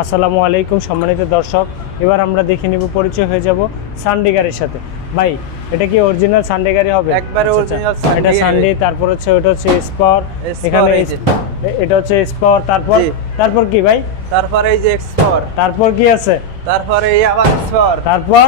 আসসালামু আলাইকুম সম্মানিত দর্শক। এবার আমরা দেখে নিব পরিচয় হয়ে যাব সানডে গাড়ির সাথে। ভাই এটা কি অরিজিনাল সানডে গাড়ি হবে? একবারে আচ্ছা, original আচ্ছা। এটা সানডে তারপর হচ্ছে ওটা হচ্ছে স্পর এখানে এটা হচ্ছে স্পর তারপর? তারপর কি ভাই? তারপর এই যে এক্সপর তারপর কি আছে? তারপরে এই আবার এক্সপর তারপর?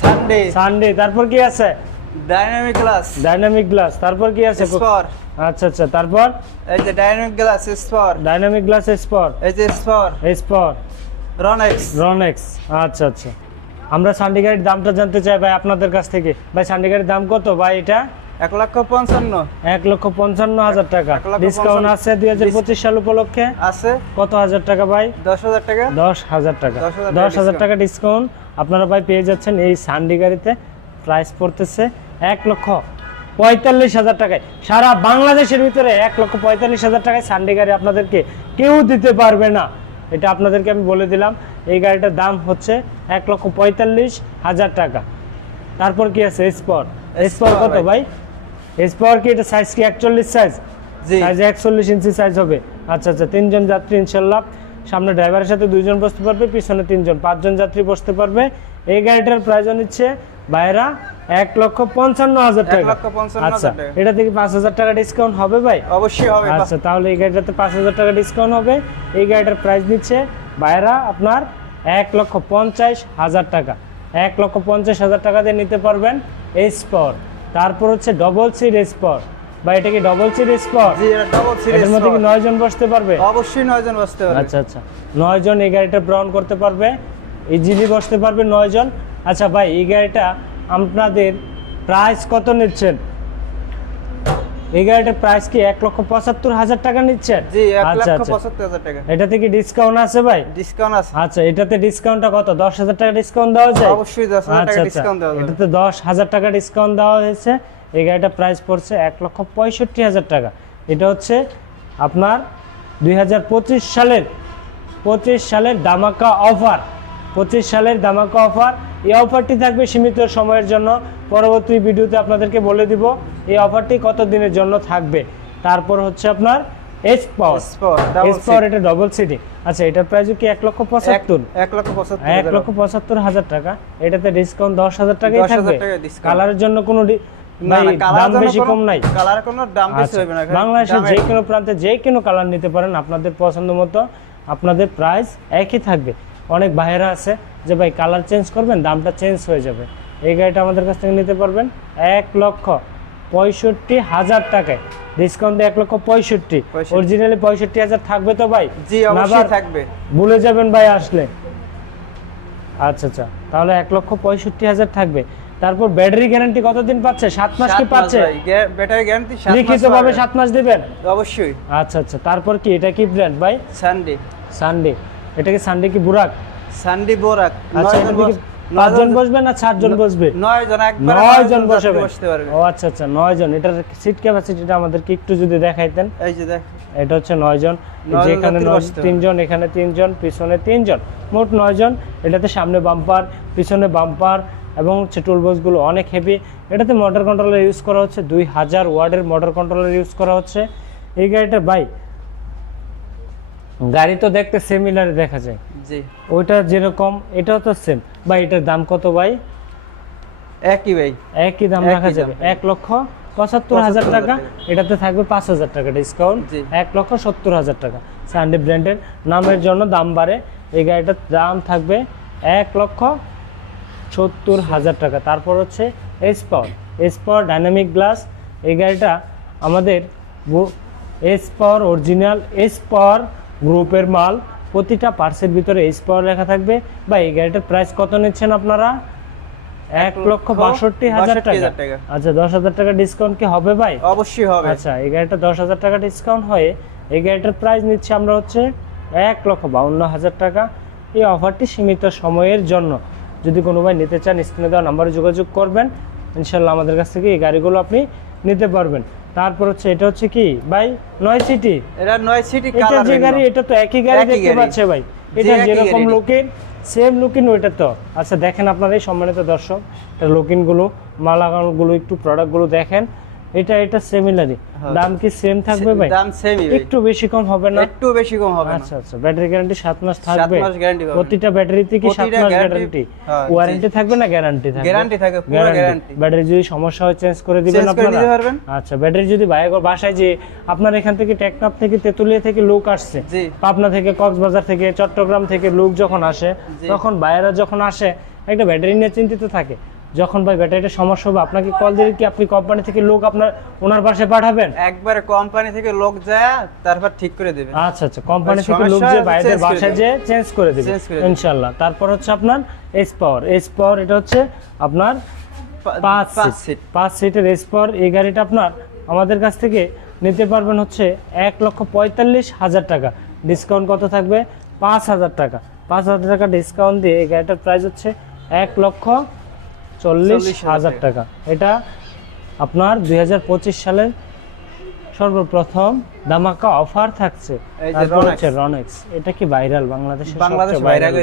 সানডে সানডে তারপর কি আছে? ডাইনামিক গ্লাস ডাইনামিক গ্লাস তারপর কি আছে? স্পর আচ্ছা আচ্ছা তারপর? এই যে dynamic glass spur dynamic glass spur এই যে স্পর স্পর রনেক্স রনেক্স আচ্ছা আচ্ছা। আমরা সানডে গাড়ির দামটা জানতে চাই ভাই আপনাদের কাছ থেকে। ভাই সানডে গাড়ির দাম কত? ভাই এটা? এক লক্ষ পঞ্চান্ন। এক লক্ষ পঞ্চান্ন হাজার টাকা। ডিসকাউন্ট আছে দুই হাজার পঁচিশ সাল উপলক্ষে? আছে। কত হাজার টাকা ভাই? দশ হাজার টাকা। দশ হাজার টাকা। 10,000 টাকা দশ হাজার টাকা ডিসকাউন্ট আপনারা ভাই পেয়ে যাচ্ছেন এই সানডে গাড়িতে প্রাইস পড়তেছে এক লক্ষ পঁয়তাল্লিশ হাজার টাকায়। সারা বাংলাদেশের ভিতরে এক লক্ষ পঁয়তাল্লিশ হাজার টাকায় সানডে গাড়ি আপনাদেরকে কেউ দিতে পারবে না। এটা আপনাদেরকে আমি বলে দিলাম এই গাড়িটার দাম হচ্ছে এক লক্ষ পঁয়তাল্লিশ হাজার টাকা। তারপর কি আছে? স্পর স্পর কত ভাই? স্পর কি এটা সাইজ কি? একচল্লিশ সাইজ সাইজ একচল্লিশ ইঞ্চি সাইজ হবে। আচ্ছা আচ্ছা তিনজন যাত্রী ইনশাল্লাহ সামনে ড্রাইভারের সাথে দুইজন বসতে পারবে পিছনে তিনজন। পাঁচজন যাত্রী বসতে পারবে। এই গাড়িটার প্রাইস নিচ্ছে বাইরা এক লক্ষ পঞ্চান্ন হাজার টাকা। আচ্ছা এটা থেকে পাঁচ হাজার টাকা ডিসকাউন্ট হবে ভাই? অবশ্যই হবে আচ্ছা তাহলে এই গাড়িটাতে পাঁচ হাজার টাকা ডিসকাউন্ট হবে। এই গাড়িটার প্রাইস নিচ্ছে বাইরা আপনার এক লক্ষ পঞ্চাশ হাজার টাকা। এক লক্ষ পঞ্চাশ হাজার টাকা দিয়ে নিতে পারবেন এই স্পর তারপর হচ্ছে ডবল সিট স্পর বা এটা কি ডবল সিট জি এটা ডাবল মধ্যে কি নয় জন বসতে পারবে? অবশ্যই নয় জন বসতে পারবে। আচ্ছা আচ্ছা নয় জন এই গাড়িটা ব্রাউন করতে পারবে। ইজিলি বসতে পারবে নয় জন আচ্ছা ভাই এই গাড়িটা আপনাদের প্রাইস কত নিচ্ছেন? এই গাড়িটার প্রাইস কি এক লক্ষ পঁচাত্তর হাজার টাকা নিচ্ছেন? জি এক আচ্ছা লক্ষ আচ্ছা। পঁচাত্তর হাজার টাকা। এটাতে কি ডিসকাউন্ট আছে ভাই? ডিসকাউন্ট আছে। আচ্ছা এটাতে ডিসকাউন্টটা কত? দশ হাজার টাকা ডিসকাউন্ট দেওয়া যায়? অবশ্যই দশ হাজার আচ্ছা টাকা আচ্ছা ডিসকাউন্ট দেওয়া এটাতে দশ হাজার টাকা ডিসকাউন্ট দেওয়া হয়েছে। এই গাড়িটার প্রাইস পড়ছে এক লক্ষ পঁয়ষট্টি হাজার টাকা। এটা হচ্ছে আপনার দুই হাজার পঁচিশ সালের পঁচিশ সালের দামাকা অফার পঁচিশ সালের দামাকা অফার। এই অফারটি থাকবে সীমিত সময়ের জন্য। পরবর্তী ভিডিওতে আপনাদেরকে বলে দিব এই অফারটি কত দিনের জন্য থাকবে। তারপর হচ্ছে আপনার এস পাওয়ার এটা ডবল সিটি আচ্ছা এটার প্রাইস কি এক লক্ষ পঁচাত্তর? এক লক্ষ পঁচাত্তর এক লক্ষ পঁচাত্তর হাজার টাকা। এটাতে ডিসকাউন্ট দশ হাজার টাকাই থাকবে। কালারের জন্য কোনো দাম বেশি কম নাই। কোনো দাম বেশি আচ্ছা, হবে না বাংলাদেশের যে কোনো প্রান্তে যে কোনো কালার নিতে পারেন। আপনাদের পছন্দ মতো আপনাদের প্রাইস একই থাকবে। অনেক ভাইয়েরা আছে যে ভাই কালার চেঞ্জ করবেন দামটা চেঞ্জ হয়ে যাবে। এই গাড়িটা আমাদের কাছ থেকে নিতে পারবেন এক লক্ষ পঁয়ষট্টি হাজার টাকায়। ডিসকাউন্ট এক লক্ষ পঁয়ষট্টি। অরিজিনালি পঁয়ষট্টি হাজার থাকবে তো ভাই? জি অবশ্যই থাকবে। ভুলে যাবেন ভাই আসলে। আচ্ছা আচ্ছা। তাহলে এক লক্ষ পঁয়ষট্টি হাজার থাকবে। তারপর ব্যাটারি গ্যারান্টি কতদিন পাচ্ছে? সাত মাস কি পাচ্ছে? ব্যাটারি গ্যারান্টি সাত মাস লিখিত ভাবে সাত মাস দিবেন? অবশ্যই। আচ্ছা আচ্ছা। তারপর কি? এটা কি ব্র্যান্ড ভাই? সানডে সানডে এটা কি সানডে কি বুরাক সানডে বোরাক আচ্ছা পাঁচজন বসবে না চারজন বসবে? নয় জন একবার নয় জন বসবে বসতে পারবে। ও আচ্ছা আচ্ছা নয় জন এটার সিট ক্যাপাসিটিটা আমাদেরকে একটু যদি দেখাইতেন। এই যে দেখ এটা হচ্ছে নয় জন যেখানে। তিনজন এখানে তিনজন পিছনে তিনজন। মোট নয় জন এটাতে সামনে বাম্পার পিছনে বাম্পার এবং হচ্ছে টুলগুলো অনেক হেভি এটাতে মোটর কন্ট্রোলার ইউজ করা হচ্ছে। দুই হাজার ওয়ার্ডের মোটর কন্ট্রোলার ইউজ করা হচ্ছে। এই গাড়িটা বাই গাড়ি তো দেখতে সিমিলার দেখা যায়। জি। ওইটা যেরকম এটাও তো সেম ভাই এটার দাম কত ভাই? একই ভাই। একই দাম রাখা যাবে। এক লক্ষ পঁচাত্তর হাজার 75,000 টাকা। এটাতে থাকবে পাঁচ হাজার টাকা ডিসকাউন্ট। এক লক্ষ সত্তর হাজার টাকা। সানডে ব্র্যান্ডের নামের জন্য দাম বাড়ে। এই গাড়িটার দাম থাকবে এক লক্ষ সত্তর হাজার টাকা। তারপর হচ্ছে S power S power dynamic glass এই গাড়িটা আমাদের S power original S power গ্রুপের মাল প্রতিটা পার্সের ভিতরে এস পাওয়ার লেখা থাকবে। বা এই গাড়িটার প্রাইস কত নিচ্ছেন আপনারা? এক লক্ষ বাষট্টি হাজার টাকা। টাকা। আচ্ছা দশ হাজার টাকা ডিসকাউন্ট কি হবে ভাই? অবশ্যই হবে। আচ্ছা এই গাড়িটা দশ হাজার টাকা ডিসকাউন্ট হয়ে এই গাড়িটার প্রাইস নিচ্ছে আমরা হচ্ছে এক লক্ষ বাউন্ন হাজার টাকা। এই অফারটি সীমিত সময়ের জন্য। যদি কোনো ভাই নিতে চান স্ক্রিনে দেওয়া নাম্বারে যোগাযোগ করবেন। ইনশাল্লাহ আমাদের কাছ থেকে এই গাড়িগুলো আপনি নিতে পারবেন। তারপর হচ্ছে এটা হচ্ছে কি? ভাই নয় সিটি। এটা নয় সিটি এটা কালার যে গাড়ি এটা তো একই গাড়ি দেখতে। পাচ্ছে ভাই। এটা যেরকম লোকের লুকিং সেম লুকিং ওইটা তো। আচ্ছা দেখেন আপনার এই সম্মানিত দর্শক এটা লুকিংগুলো মালাগুলো একটু প্রোডাক্টগুলো দেখেন। এটা এটা সিমিলারই হ্যাঁ। দাম কি সেম থাকবে ভাই? দাম সেমই একটু বেশি কম হবে না? একটু বেশি কম হবে না। আচ্ছা আচ্ছা। ব্যাটারি গ্যারান্টি সাত মাস সাত থাকবে। মাস গ্যারান্টি পাবেন। প্রতিটা ব্যাটারিতে কি সাত প্রতিটা মাস গ্যারান্টি ওয়ারেন্টি থাকবে না গ্যারান্টি থাকবে? গ্যারান্টি থাকে পুরো গ্যারান্টি ব্যাটারি যদি সমস্যা হয় চেঞ্জ করে দিবেন চেঞ্জ করে আপনারা? নিতে পারবেন। আচ্ছা ব্যাটারি যদি বাইরে বাসায় যে আপনার এখান থেকে টেকনাফ থেকে তেতুলিয়া থেকে লোক আসছে পাবনা থেকে কক্সবাজার থেকে চট্টগ্রাম থেকে লোক যখন আসে তখন বাইরে যখন আসে একটা ব্যাটারি নিয়ে চিন্তিত থাকে। যখন ভাই ব্যাটারিটা সমস্যা হবে আপনাকে কল দিলে কি আপনি কোম্পানি থেকে লোক আপনার ওনার পাশে পাঠাবেন? একবারে কোম্পানি থেকে লোক যায় তারপর ঠিক করে দেবে আচ্ছা আচ্ছা কোম্পানি থেকে লোক যে বাইরের বাসায় যে চেঞ্জ করে দিবে। ইনশাআল্লাহ। তারপর হচ্ছে আপনার এস পাওয়ার এস পাওয়ার এটা হচ্ছে আপনার পাঁচ সিট পাঁচ সিটের এস পাওয়ার এই গাড়িটা আপনার আমাদের কাছ থেকে নিতে পারবেন হচ্ছে এক লক্ষ পঁয়তাল্লিশ হাজার টাকা। ডিসকাউন্ট কত থাকবে? পাঁচ হাজার টাকা। পাঁচ হাজার টাকা ডিসকাউন্ট দিয়ে এই গাড়িটার প্রাইস হচ্ছে এক লক্ষ চল্লিশ হাজার টাকা। এটা আপনার দুই সালের সর্বপ্রথম ধামাকা অফার থাকছে। তারপর রনেক্স। হচ্ছে রনেক্স এটা কি ভাইরাল? বাংলাদেশে বাংলাদেশ ভাইরাল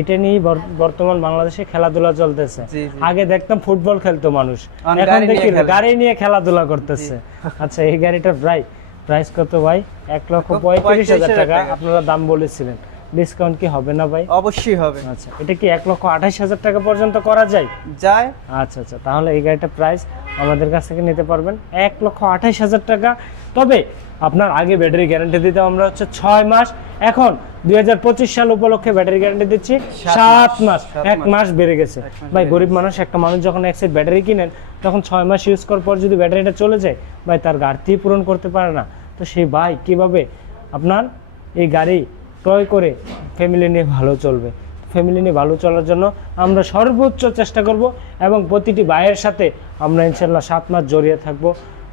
এটা। নিয়ে বর্তমান বাংলাদেশে খেলাধুলা চলতেছে। আগে দেখতাম ফুটবল খেলতো মানুষ। এখন দেখি গাড়ি নিয়ে খেলাধুলা করতেছে। আচ্ছা এই গাড়িটার প্রায় প্রাইস কত ভাই? এক লক্ষ পঁয়ত্রিশ হাজার টাকা। আপনারা দাম বলেছিলেন। ডিসকাউন্ট কি হবে না ভাই? অবশ্যই হবে। আচ্ছা এটা কি এক লক্ষ আঠাশ হাজার টাকা পর্যন্ত করা যায়? যায়। আচ্ছা আচ্ছা তাহলে এই গাড়িটা প্রাইস আমাদের কাছ থেকে নিতে পারবেন। এক লক্ষ আঠাশ হাজার টাকা। তবে আপনার আগে ব্যাটারি গ্যারান্টি দিতে আমরা হচ্ছে ছয় মাস। এখন দু হাজার পঁচিশ সাল উপলক্ষে ব্যাটারি গ্যারান্টি দিচ্ছি সাত মাস, এক মাস। মাস। বেড়ে গেছে। ভাই গরিব মানুষ একটা মানুষ যখন এক সেট ব্যাটারি কিনেন তখন ছয় মাস ইউজ করার পর যদি ব্যাটারিটা চলে যায় ভাই তার ঘাটতি পূরণ করতে পারে না। তো সেই ভাই কীভাবে আপনার এই গাড়ি ক্রয় করে ফ্যামিলি নিয়ে ভালো চলবে। ফ্যামিলি নিয়ে ভালো চলার জন্য আমরা সর্বোচ্চ চেষ্টা করব এবং প্রতিটি ভাইয়ের সাথে আমরা ইনশাল্লাহ সাত মাস জড়িয়ে থাকব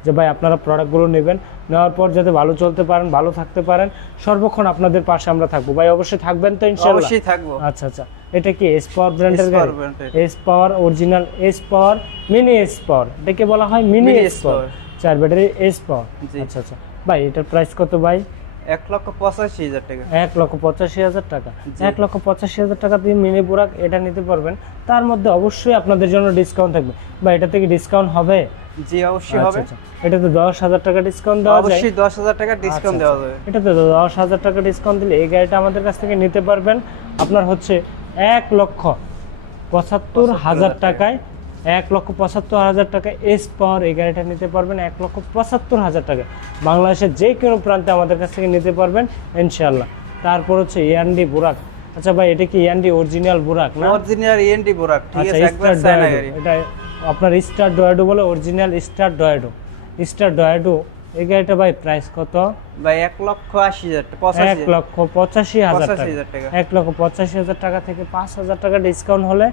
যে ভাই আপনারা প্রোডাক্টগুলো নেবেন নেওয়ার পর যাতে ভালো চলতে পারেন ভালো থাকতে পারেন সর্বক্ষণ আপনাদের পাশে আমরা থাকব। ভাই অবশ্যই থাকবেন তো ইনশাল্লাহ? অবশ্যই থাকব। আচ্ছা আচ্ছা। এটা কি এস পাওয়ার ব্র্যান্ডের গাড়ি? S power original S power mini S power এটাকে বলা হয় মিনি এস পাওয়ার চার ব্যাটারি এস পাওয়ার আচ্ছা আচ্ছা। ভাই এটার প্রাইস কত ভাই? এক লক্ষ পঁচাশি হাজার টাকা। এক লক্ষ পঁচাশি হাজার টাকা। এক লক্ষ পঁচাশি হাজার টাকা দিয়ে মিনি বুরাক এটা নিতে পারবেন। তার মধ্যে অবশ্যই আপনাদের জন্য ডিসকাউন্ট থাকবে। বা এটা থেকে ডিসকাউন্ট হবে? জি অবশ্যই আচ্ছা হবে। আচ্ছা। এটাতে দশ হাজার টাকা ডিসকাউন্ট দেওয়া যায়। অবশ্যই দশ হাজার টাকা ডিসকাউন্ট আচ্ছা, দেওয়া। যাবে। এটাতে দশ হাজার টাকা ডিসকাউন্ট দিলে এই গাড়িটা আমাদের কাছ থেকে নিতে পারবেন। আপনার হচ্ছে এক লক্ষ পঁচাত্তর হাজার টাকায় এক লক্ষ পঁচাত্তর হাজার টাকা এস পাওয়ার এই গাড়িটা নিতে পারবেন এক লক্ষ পঁচাত্তর হাজার টাকা। বাংলাদেশের যে কোনো প্রান্তে আমাদের কাছ থেকে নিতে পারবেন ইনশাল্লাহ তারপর হচ্ছে ইয়ান্ডি বুরাক আচ্ছা ভাই এটা কি ইয়ান্ডি অরিজিনাল বুরাক না? অরিজিনাল ইয়ান্ডি বোরাক ঠিক আচ্ছা আছে একবার এটা আপনার স্টার ডয়াডো বলে অরিজিনাল স্টার ডয়াডো স্টার ডয়াডো এই গাড়িটা ভাই প্রাইস কত? ভাই এক লক্ষ আশি হাজার এক লক্ষ পঁচাশি হাজার টাকা। এক লক্ষ পঁচাশি হাজার টাকা থেকে পাঁচ হাজার টাকা ডিসকাউন্ট হলে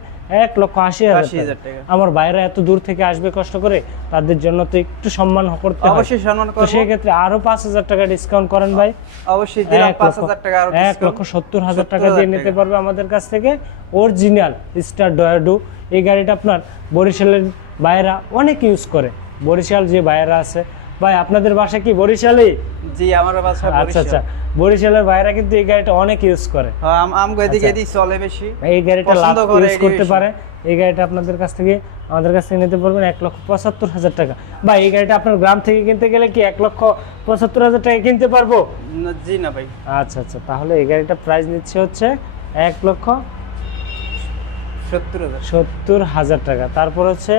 এক লক্ষ আশি হাজার টাকা। আমার বাইরে এত দূর থেকে আসবে কষ্ট করে তাদের জন্য তো একটু সম্মান করতে অবশ্যই সম্মান সেই ক্ষেত্রে আরও পাঁচ হাজার টাকা ডিসকাউন্ট করেন ভাই। অবশ্যই দিলাম এক পাঁচ লক্ষ- হাজার টাকা আরও এক লক্ষ সত্তর হাজার টাকা দিয়ে নিতে পারবে আমাদের কাছ থেকে। অরিজিনাল স্টার ডয়াডু এই গাড়িটা আপনার বরিশালের বাইরা অনেক ইউজ করে। বরিশাল যে বাইরা আছে ভাই আপনাদের বাসা কি বরিশালই? জি আমার বাসা আচ্ছা আচ্ছা। বরিশালের বাইরা কিন্তু এই গাড়িটা অনেক ইউজ করে। হ্যাঁ, আম আমগো এদিকে আচ্ছা। এদিকে চলে বেশি। এই গাড়িটা লাভ ইউজ করতে পারে। এই গাড়িটা আপনাদের কাছ থেকে আমাদের কাছ থেকে নিতে পারবেন এক লক্ষ পঁচাত্তর হাজার টাকা। বা এই গাড়িটা আপনার গ্রাম থেকে কিনতে গেলে কি এক লক্ষ পঁচাত্তর হাজার টাকা কিনতে পারব? না, জি না ভাই। আচ্ছা আচ্ছা। তাহলে এই গাড়িটা প্রাইস নিচ্ছে হচ্ছে এক লক্ষ সত্তর হাজার। টাকা। তারপর হচ্ছে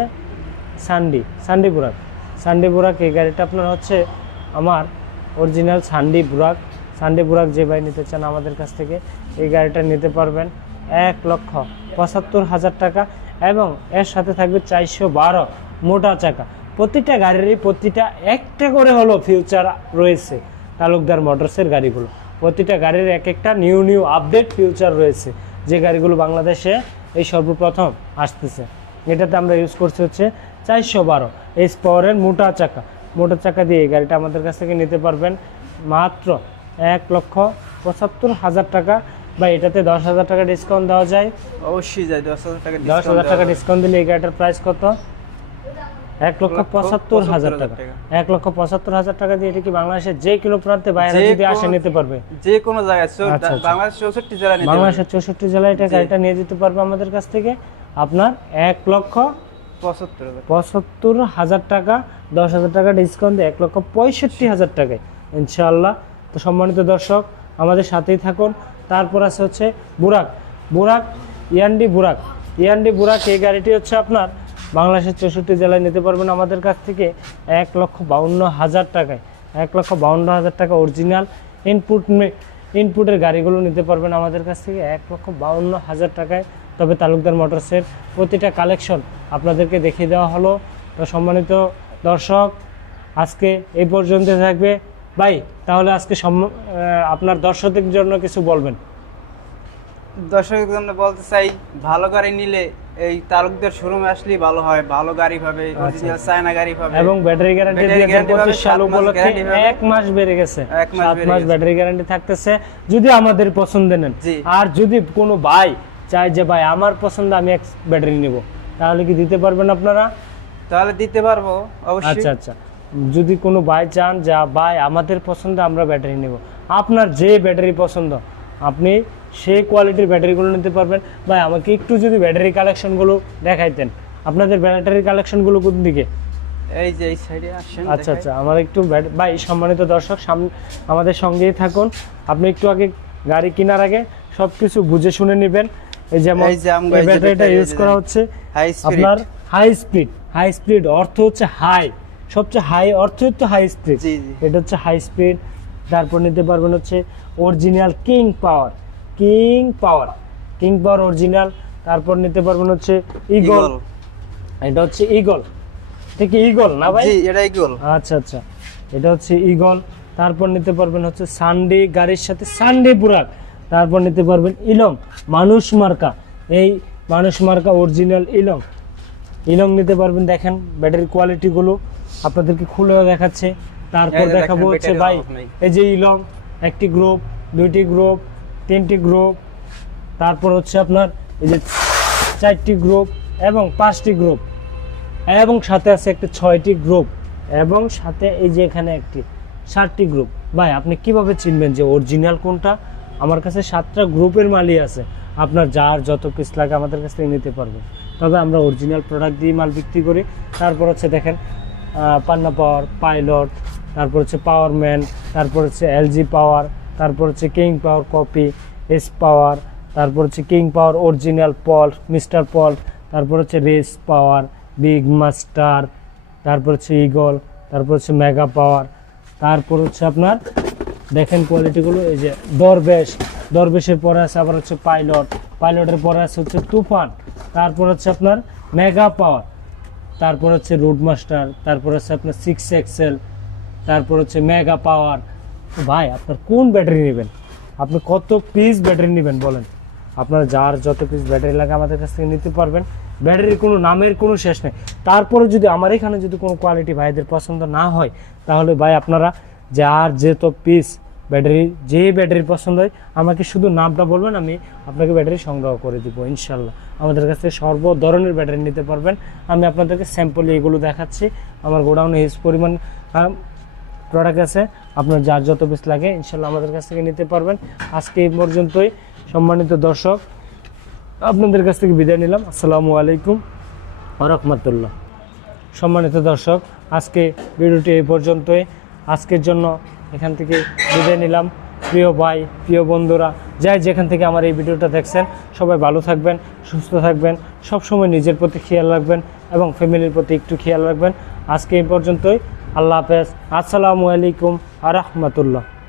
সান্ডি সান্ডি বুরাক সান্ডি বুরাক, এই গাড়িটা আপনার হচ্ছে আমার অরিজিনাল সান্ডি বুরাক। সান্ডি বুরাক যে ভাই নিতে চান আমাদের কাছ থেকে, এই গাড়িটা নিতে পারবেন এক লক্ষ পঁচাত্তর হাজার টাকা এবং এর সাথে থাকবে চারশো বারো মোটা চাকা। প্রতিটা গাড়িরই প্রতিটা, একটা করে হলো ফিউচার রয়েছে তালুকদার মোটরসের গাড়িগুলো। প্রতিটা গাড়ির এক একটা নিউ নিউ আপডেট ফিউচার রয়েছে। যে গাড়িগুলো বাংলাদেশে এই সর্বপ্রথম আসতেছে। এটাতে আমরা ইউজ করছি হচ্ছে চারশো বারো। এস পাওয়ারের মোটা চাকা। মোটা চাকা দিয়ে এই গাড়িটা আমাদের কাছ থেকে নিতে পারবেন মাত্র এক লক্ষ পঁচাত্তর হাজার টাকা। বা এটাতে দশ হাজার টাকা ডিসকাউন্ট দেওয়া যায়। অবশ্যই যাই দশ হাজার টাকা দশ হাজার টাকা ডিসকাউন্ট দিলে এই গাড়িটার প্রাইস কত? এক লক্ষ পঁচাত্তর হাজার টাকা। এক লক্ষ পঁচাত্তর হাজার টাকা দিয়ে এটা কি বাংলাদেশের যে কোনো প্রান্তে বাইরে যদি আসে নিতে পারবে। যে কোনো জায়গায় আচ্ছা, আচ্ছা। বাংলাদেশের চৌষট্টি জেলায় এটা গাড়িটা নিয়ে যেতে পারবে আমাদের কাছ থেকে। আপনার এক লক্ষ পঁচাত্তর হাজার। টাকা, দশ হাজার টাকা ডিসকাউন্ট এক লক্ষ পঁয়ষট্টি হাজার টাকায়, ইনশাআল্লাহ। তো সম্মানিত দর্শক, আমাদের সাথেই থাকুন। তারপর আছে হচ্ছে বুরাক। বুরাক, ইয়ান্ডি বুরাক। ইয়ান্ডি বুরাক, এই গাড়িটি হচ্ছে আপনার বাংলাদেশের চৌষট্টি জেলায় নিতে পারবেন আমাদের কাছ থেকে এক লক্ষ বাউন্ন হাজার টাকায়। এক লক্ষ বাউন্ন হাজার টাকা অরিজিনাল ইনপুট ইনপুটের গাড়িগুলো নিতে পারবেন আমাদের কাছ থেকে এক লক্ষ বাউন্ন হাজার টাকায়। তবে তালুকদার মোটরসের প্রতিটা কালেকশন আপনাদেরকে দেখিয়ে দেওয়া হলো। তো সম্মানিত দর্শক আজকে এই পর্যন্ত থাকবে। ভাই তাহলে আজকে আপনার দর্শকদের জন্য কিছু বলবেন। দর্শকের জন্য বলতে চাই ভালো গাড়ি নিলে এই তালুকদের শোরুমে আসলেই ভালো হয়। ভালো গাড়ি পাবে অরিজিনাল চায়না গাড়ি পাবে। এবং ব্যাটারি গ্যারান্টি Battery দিয়ে guarantee পাবে, পঁচিশ সাল সাত উপলক্ষে এক মাস বেড়ে গেছে। এক মাস। ব্যাটারি গ্যারান্টি থাকতেছে। যদি আমাদের পছন্দ নেন। আর যদি কোনো ভাই চায় যে ভাই আমার পছন্দ আমি এক ব্যাটারি নিব। তাহলে কি দিতে পারবেন আপনারা? তাহলে দিতে পারব অবশ্যই। আচ্ছা আচ্ছা। যদি কোনো ভাই চান যে ভাই আমাদের পছন্দ আমরা ব্যাটারি নেব। আপনার যে ব্যাটারি পছন্দ আপনি সেই কোয়ালিটির ব্যাটারিগুলো নিতে পারবেন। ভাই আমাকে একটু যদি ব্যাটারি কালেকশনগুলো দেখাইতেন। আপনাদের ব্যাটারি কালেকশনগুলো কোন দিকে? এই যে এই সাইডে আসেন আচ্ছা আচ্ছা আমার একটু ভাই সম্মানিত দর্শক সামনে আমাদের সঙ্গেই থাকুন। আপনি একটু আগে গাড়ি কেনার আগে সব কিছু বুঝে শুনে নেবেন। এই যেমন এই ব্যাটারিটা ইউজ করা হচ্ছে হাই স্পিড আপনার হাই স্পিড হাই স্পিড অর্থ হচ্ছে হাই সবচেয়ে হাই অর্থ হচ্ছে হাই স্পিড এটা হচ্ছে হাই স্পিড তারপর নিতে পারবেন হচ্ছে original king power king power king power original তারপর নিতে পারবেন হচ্ছে ইগল এটা হচ্ছে ইগল ঠিক ইগল না ভাই? এটা ইগল আচ্ছা আচ্ছা। এটা হচ্ছে ইগল তারপর নিতে পারবেন হচ্ছে সানডে গাড়ির সাথে সানডে বুরাক তারপর নিতে পারবেন ইলং মানুষ মার্কা। এই মানুষ মার্কা অরিজিনাল ইলং। ইলং নিতে পারবেন দেখেন ব্যাটারির কোয়ালিটিগুলো আপনাদেরকে খুলে দেখাচ্ছে। তারপর দেখাবো হচ্ছে ভাই এই যে ইলং একটি গ্রুপ দুইটি গ্রুপ তিনটি গ্রুপ তারপর হচ্ছে আপনার এই যে চারটি গ্রুপ এবং পাঁচটি গ্রুপ এবং সাথে আছে একটা ছয়টি গ্রুপ এবং সাথে এই যে এখানে একটি সাতটি গ্রুপ ভাই আপনি কীভাবে চিনবেন যে অরিজিনাল কোনটা? আমার কাছে সাতটা গ্রুপের মালই আছে। আপনার যার যত পিস লাগে আমাদের কাছ থেকে নিতে পারবেন তবে আমরা অরিজিনাল প্রোডাক্ট দিয়ে মাল বিক্রি করি। তারপর হচ্ছে দেখেন পান্না পাওয়ার, পাইলট, তারপর হচ্ছে পাওয়ারম্যান তারপর হচ্ছে এলজি পাওয়ার, তারপর হচ্ছে king power copy, S power, তারপর হচ্ছে কিং পাওয়ার অরিজিনাল পল্ট, মিস্টার পল্ট, তারপর হচ্ছে রেস পাওয়ার, বিগ মাস্টার, তারপর হচ্ছে ইগল, তারপর হচ্ছে মেগা পাওয়ার, তারপর হচ্ছে আপনার দেখেন কোয়ালিটিগুলো এই যে দরবেশ, দরবেশের পরে আছে আবার হচ্ছে পাইলট, পাইলটের পরে আছে হচ্ছে তুফান, তারপর হচ্ছে আপনার মেগা পাওয়ার তারপর হচ্ছে রুট মাস্টার তারপর হচ্ছে আপনার সিক্স এক্সেল তারপর হচ্ছে মেগা পাওয়ার ভাই, আপনার কোন ব্যাটারি নেবেন? আপনি কত পিস ব্যাটারি নেবেন বলেন? আপনার যার যত পিস ব্যাটারি লাগে আমাদের কাছ থেকে নিতে পারবেন। ব্যাটারির কোনো নামের কোনো শেষ নেই। তারপরে যদি আমার এখানে যদি কোনো কোয়ালিটি ভাইদের পছন্দ না হয়, তাহলে ভাই আপনারা যার যত পিস ব্যাটারি যে ব্যাটারি পছন্দ হয়, আমাকে শুধু নামটা বলবেন, আমি আপনাকে ব্যাটারি সংগ্রহ করে দিব, ইনশাল্লাহ। আমাদের কাছ সর্ব ধরনের ব্যাটারি নিতে পারবেন। আমি আপনাদেরকে স্যাম্পল এগুলো দেখাচ্ছি। আমার গোডাউনে হিউজ পরিমাণ প্রোডাক্ট আছে। আপনার যার যত পিস লাগে, ইনশাল্লাহ আমাদের কাছ থেকে নিতে পারবেন। আজকে এই পর্যন্তই। সম্মানিত দর্শক, আপনাদের কাছ থেকে বিদায় নিলাম। আসসালামু আলাইকুম রহমতুল্লাহ। সম্মানিত দর্শক, আজকে ভিডিওটি এই পর্যন্তই। আজকের জন্য এখান থেকে বিদায় নিলাম। প্রিয় ভাই, প্রিয় বন্ধুরা, যাই যেখান থেকে আমার এই ভিডিওটা দেখছেন, সবাই ভালো থাকবেন, সুস্থ থাকবেন, সবসময় নিজের প্রতি খেয়াল রাখবেন এবং ফ্যামিলির প্রতি একটু খেয়াল রাখবেন। আজকে এই পর্যন্তই। আল্লাহ হাফেজ। আসসালামু আলাইকুম আ রহমতুল্লাহ।